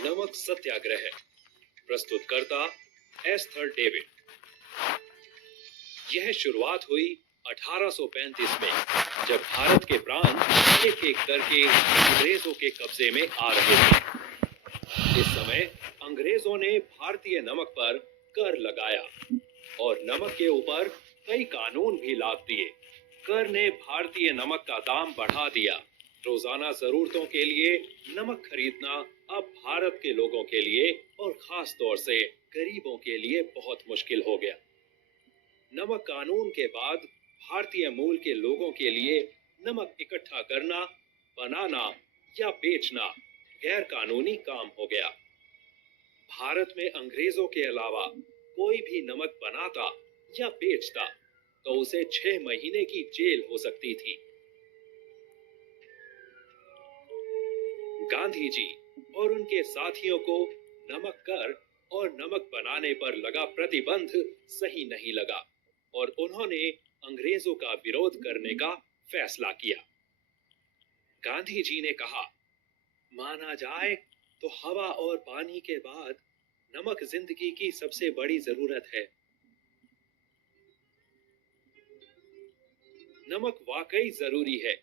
नमक सत्याग्रह। प्रस्तुतकर्ता Esther David. यह शुरुआत हुई 1835 में, जब भारत के प्रांत एक एक करके अंग्रेजों के कब्जे में आ रहे थे। इस समय अंग्रेजों ने भारतीय नमक पर कर लगाया और नमक के ऊपर कई कानून भी लाद दिए। कर ने भारतीय नमक का दाम बढ़ा दिया। रोजाना जरूरतों के लिए नमक खरीदना अब भारत के लोगों के लिए और खास तौर से गरीबों के लिए बहुत मुश्किल हो गया। नमक कानून के बाद भारतीय मूल के लोगों के लिए नमक इकट्ठा करना, बनाना या बेचना गैर कानूनी काम हो गया। भारत में अंग्रेजों के अलावा कोई भी नमक बनाता या बेचता तो उसे 6 महीने की जेल हो सकती थी। गांधी जी और उनके साथियों को नमक कर और नमक बनाने पर लगा प्रतिबंध सही नहीं लगा और उन्होंने अंग्रेजों का विरोध करने का फैसला किया। गांधी जी ने कहा, माना जाए तो हवा और पानी के बाद नमक जिंदगी की सबसे बड़ी जरूरत है। नमक वाकई जरूरी है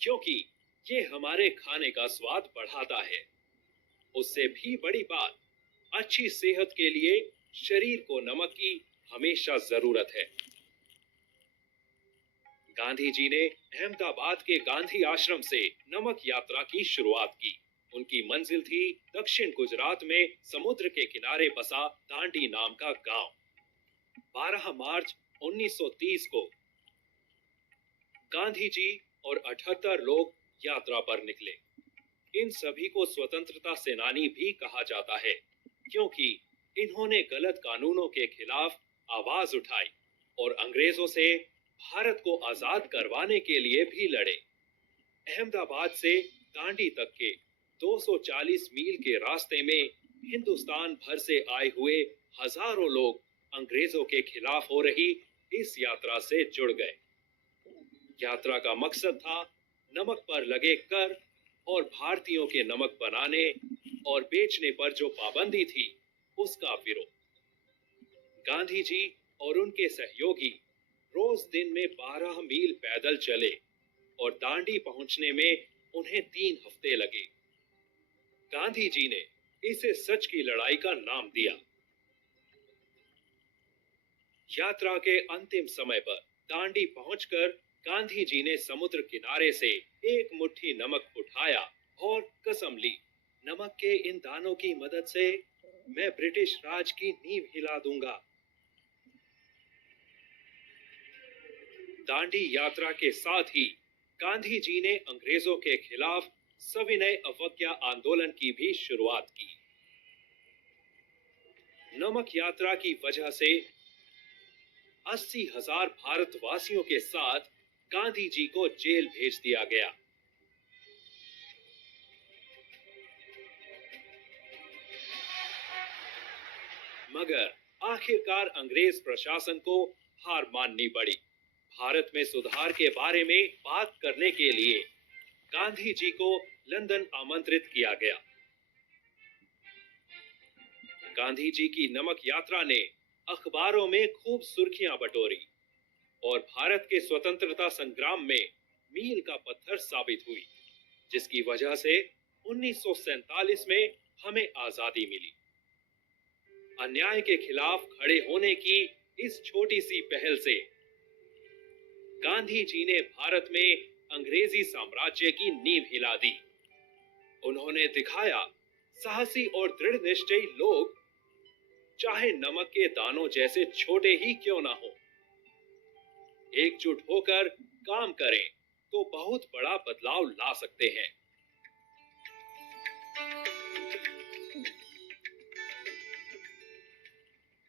क्योंकि ये हमारे खाने का स्वाद बढ़ाता है। उससे भी बड़ी बात, अच्छी सेहत के लिए शरीर को नमक की हमेशा जरूरत है। गांधी जी ने अहमदाबाद के गांधी आश्रम से नमक यात्रा की शुरुआत की। उनकी मंजिल थी दक्षिण गुजरात में समुद्र के किनारे बसा दांडी नाम का गांव। 12 मार्च 1930 को गांधी जी और 78 लोग यात्रा पर निकले। इन सभी को स्वतंत्रता सेनानी भी कहा जाता है क्योंकि इन्होंने गलत कानूनों के खिलाफ आवाज उठाई और अंग्रेजों से भारत को आजाद करवाने के लिए भी लड़े। अहमदाबाद से दांडी तक के 240 मील के रास्ते में हिंदुस्तान भर से आए हुए हजारों लोग अंग्रेजों के खिलाफ हो रही इस यात्रा से जुड़ गए। यात्रा का मकसद था नमक पर लगे कर और भारतीयों के नमक बनाने और बेचने पर जो पाबंदी थी उसका विरोध। गांधी जी और उनके सहयोगी रोज दिन में 12 मील पैदल चले और दांडी पहुंचने में उन्हें 3 हफ्ते लगे। गांधी जी ने इसे सच की लड़ाई का नाम दिया। यात्रा के अंतिम समय पर दांडी पहुंचकर गांधी जी ने समुद्र किनारे से एक मुट्ठी नमक उठाया और कसम ली, नमक के इन दानों की मदद से मैं ब्रिटिश राज की नींव हिला दूंगा। दांडी यात्रा के साथ ही गांधी जी ने अंग्रेजों के खिलाफ सविनय अवज्ञा आंदोलन की भी शुरुआत की। नमक यात्रा की वजह से 80,000 भारतवासियों के साथ गांधी जी को जेल भेज दिया गया। मगर आखिरकार अंग्रेज प्रशासन को हार माननी पड़ी। भारत में सुधार के बारे में बात करने के लिए गांधी जी को लंदन आमंत्रित किया गया। गांधी जी की नमक यात्रा ने अखबारों में खूब सुर्खियां बटोरी और भारत के स्वतंत्रता संग्राम में मील का पत्थर साबित हुई, जिसकी वजह से 1947 में हमें आजादी मिली। अन्याय के खिलाफ खड़े होने की इस छोटी सी पहल से गांधी जी ने भारत में अंग्रेजी साम्राज्य की नींव हिला दी। उन्होंने दिखाया, साहसी और दृढ़ निश्चयी लोग चाहे नमक के दानों जैसे छोटे ही क्यों ना हो, एकजुट होकर काम करें तो बहुत बड़ा बदलाव ला सकते हैं।